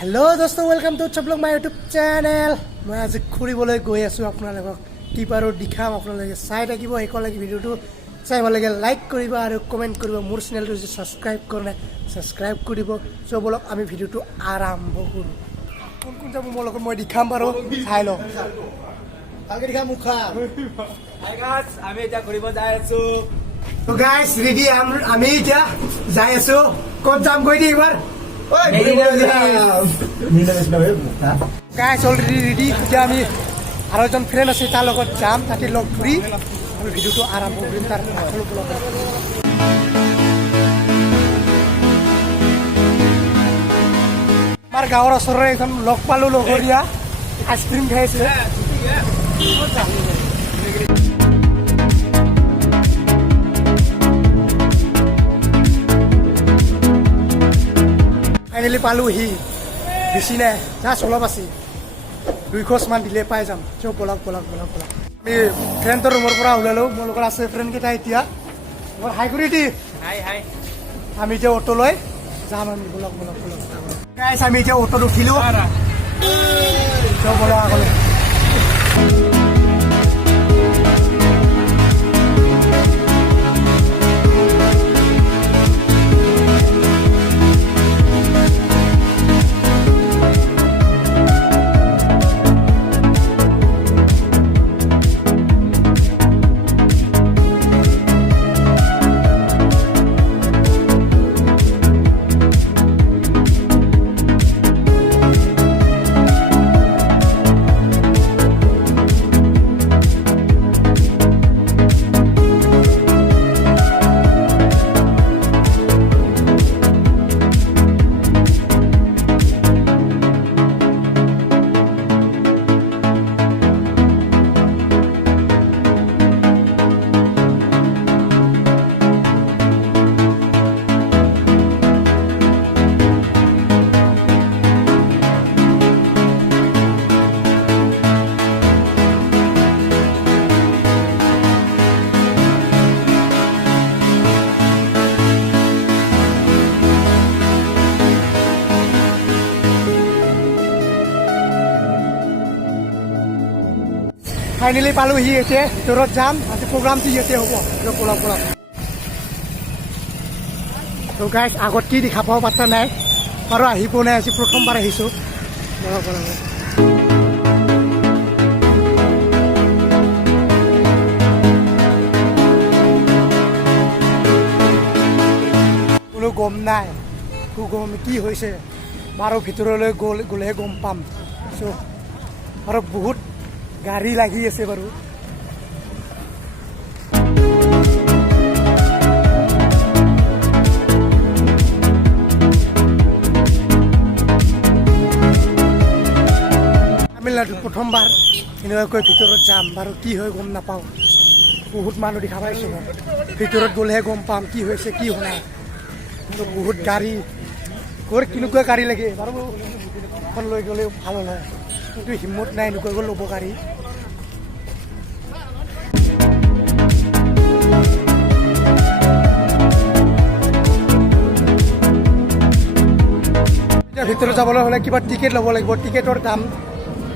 हेलो दोस्तों welcome to चपलक my YouTube channel मैं आज घूरिबले गई आसो आपनालोকক की पारो दिखाम आपनालोके चाइ थाकिब एकोलागि भिडिओটো चाइ भाले लाइक करिबा आरो कमेन्ट करिबा मोर चेनेलটো जे सब्सक्राइब करना सब्सक्राइब करिब सो बोलक आमी भिडिओটো आरम्भ करू कोन कोन जाबो मोर লগত মই दिखाम बारो চাই ল आगे दिखा मुखा हाय गाइस আমি এটা ঘুৰিব যাই আছো तो गाइस रेडी आमी এতিয়া যাই আছো কোন যাম গৈ দি এবাৰ गाइस अलरेडी रेडी এতিয়া আমি আৰু এজন ফ্ৰেণ্ড আছে তাৰ লগত যাম তাতে লগ ধৰি আমি ভিডিওটো আৰম্ভ কৰিম তাৰ আসল ব্লগ আমাৰ গাঁৱৰ ওচৰৰে এখন লগ পালো লগৰীয়া আইচক্ৰীম খাইছে फाइनेली पालोহি বেছি নাই জাষ্ট অলপ আছে 200 মান দিলে পাই যাম চব বলক আমি ফ্ৰেণ্ডৰ ৰুমৰ পৰা ওলালো মোৰ লগত আছে ফ্ৰেণ্ড কেইটা এতিয়া মোৰ হাই কৰি দি হাই আমি যে অটো লৈ যাম আমি বলক গাইস আমি যে অটো উঠিলো চব বলক আগলে फाइनेली पालोহি এতিয়া ভিতৰত যাম আজি প্ৰগ্ৰামটো ইয়াতে হ'ব বলক তো গাইস আগত কি দেখা পাও পাত্তা নাই আৰু আহিব নাই আজি প্ৰথমবাৰ আহিছো বলক কোনো গম নাই গম কি হৈছে বাৰো ভিতৰলৈ গ'লেহে গম পাম সো আৰু বহুত গাড়ী লাগি আছে বাৰু তামিলনাডুত প্ৰথমবাৰ এনেকৈ ভিতৰত যাম বাৰু কি হয় গম নাপাওঁ বহুত মানুহ দেখা পাইছো ভিতৰত গ'লেহে গম পাম কি হৈছে কি হোৱা নাই বহুত গাড়ী কেনেকুৱা গাড়ী লাগে বাৰু এখন লৈ গ'লে ভাল হয় কিন্তু হিম্মত নাই এনেকুৱা গ'ল ল'ব গাড়ী এতিয়া ভিতৰত যাবলৈ হ'লে কিবা টিকেট ল'ব লাগিব টিকেটৰ দাম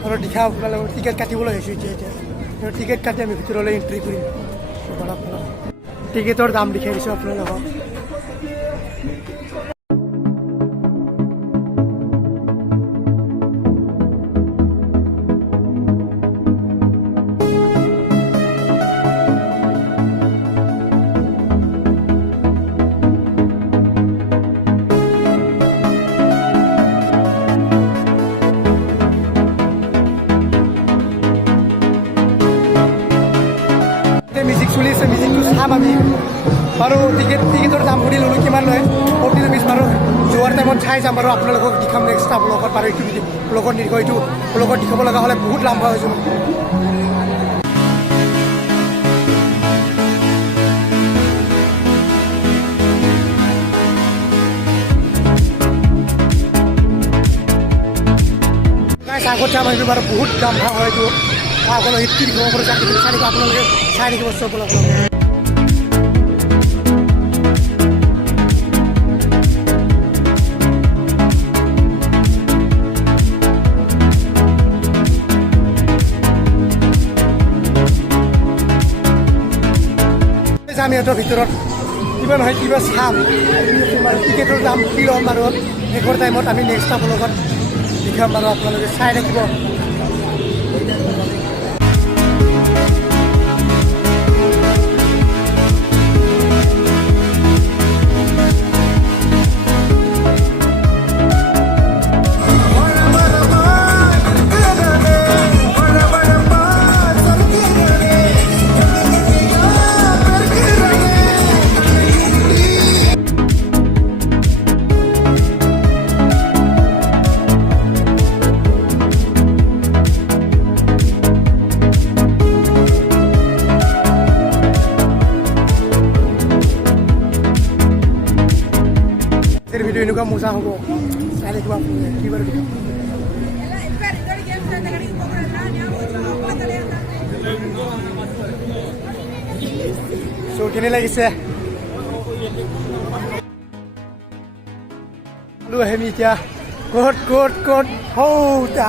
আৰু দেখা আপোনালোকৰ টিকেট কাটিবলৈ হৈছোঁ এতিয়া টিকেট কাটি আমি ভিতৰলৈ এণ্ট্ৰি কৰিম টিকেটৰ দাম দেখাই দিছোঁ আপোনালোকক মিউজিক চলি আছে মিউজিকটো চাম আমি বাৰু টিকেটৰ দাম সুধি ল'লোঁ কিমান লয় 40 rupees বাৰু যোৱাৰ টাইমত চাই যাম বাৰু আপোনালোকক দেখাম নেক্সট ব্লগত বাৰু এইটো ব্লগত নিদিব এইটো ব্লগত দেখাব লগা হ'লে বহুত লাম্বা হৈ যাব আগত যাম আহিব বাৰু বহুত দাম হয় এইটো আগলৈ হিটকি দেখিব পাৰোঁ চাই আপোনালোকে চাই দেখিব চব বলক মিনিটৰ ভিতৰত কিবা নহয় কিবা চাম টিকেটৰ দাম কি ল'ম আৰু শেষৰ টাইমত আমি নেক্সট টাইমৰ লগত দেখাম আৰু আপোনালোকে চাই থাকিব ভিডিঅ' এনেকুৱা মজা হ'ব চাই থাকিব আপোনালোকে কি বাৰু চ' কেনে লাগিছে আহিম এতিয়া ক'ত হৌতা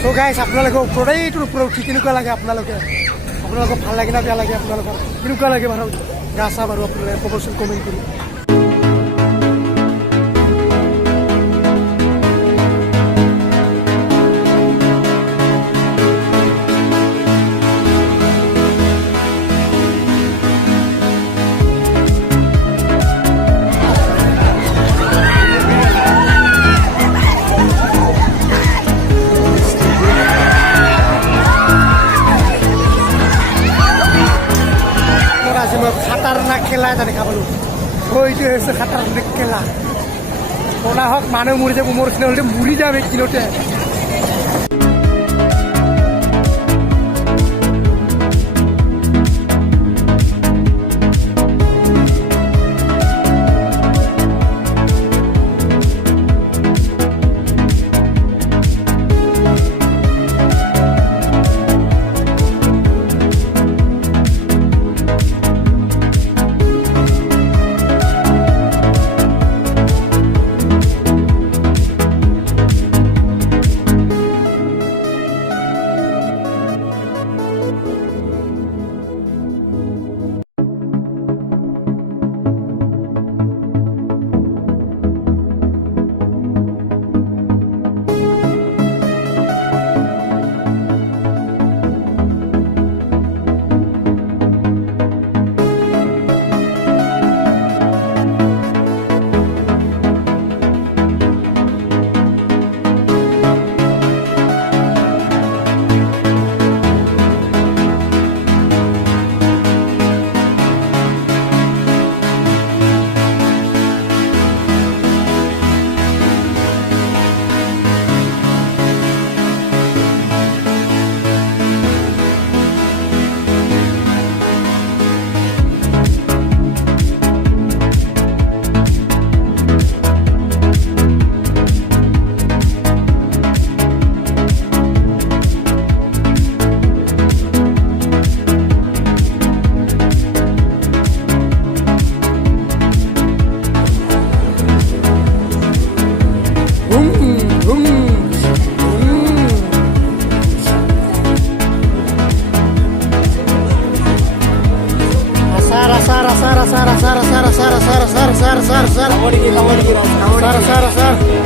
চ' গাইছ আপোনালোকে ওপৰতেইটোৰ ওপৰত উঠি কেনেকুৱা লাগে আপোনালোকক ভাল লাগে না বেয়া লাগে আপোনালোকৰ কেনেকুৱা লাগে বাৰু গা চা বাৰু আপোনালোকে ক'বচোন কমেণ্ট কৰি খাতাৰনাক খেলা এটা দেখা পালোঁ এইটো হৈছে খাতাৰনাক খেলা পনা হওক মানুহ মৰি যাব মোৰ নিচিনা হ'লে মৰি যাম একদিনতে Sar.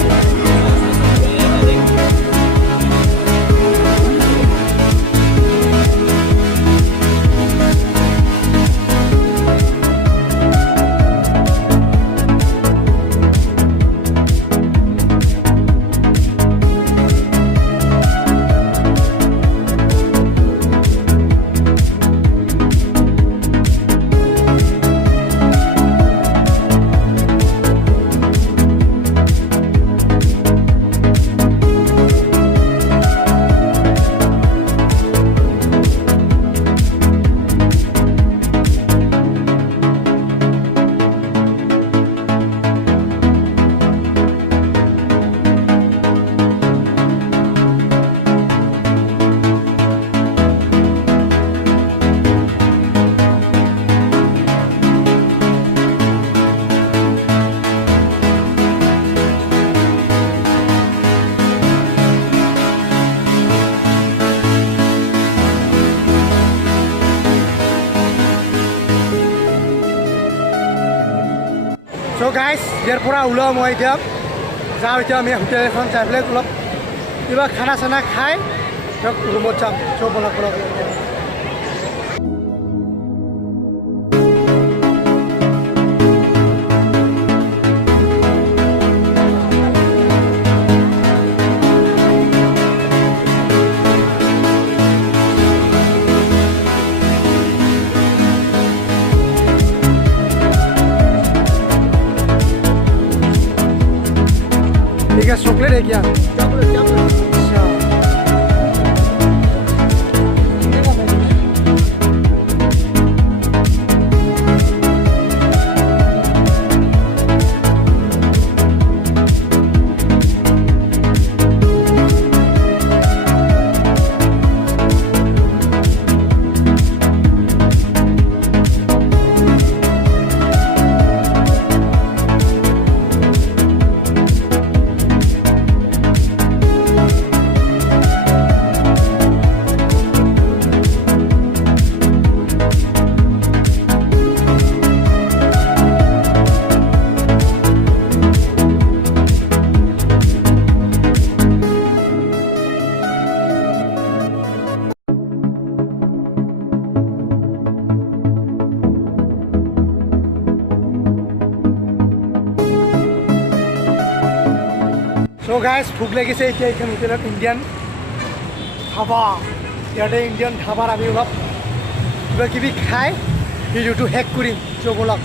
চ' গাইজ ইয়াৰ পৰা ওলাওঁ মই এতিয়া যাওঁ এতিয়া আমি হোটেল এখন যাই পেলাই অলপ কিবা খানা চানা খাই ৰুমত যাম চ' বলক বলক ठीक है चॉकलेट है क्या अच्छा সো গাইজ ভোক লাগিছে এতিয়া এইখন হোটেলত ইণ্ডিয়ান ধাবা ইয়াতে ইণ্ডিয়ান ধাবাৰ আমি অলপ কিবা কিবি খাই ভিডিঅ'টো শেষ কৰিম চ' ব'লক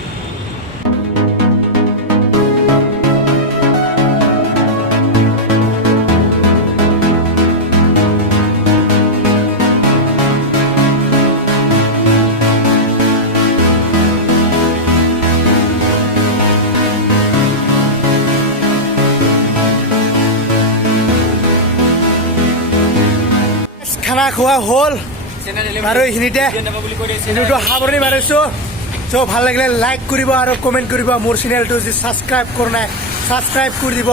খানা খোৱা হ'ল আৰু এইখিনিতে ভিডিঅ'টো সামৰণি মাৰিছোঁ চ' ভাল লাগিলে লাইক কৰিব আৰু কমেণ্ট কৰিব মোৰ চেনেলটো যদি ছাবস্ক্ৰাইব কৰা নাই ছাবস্ক্ৰাইব কৰি দিব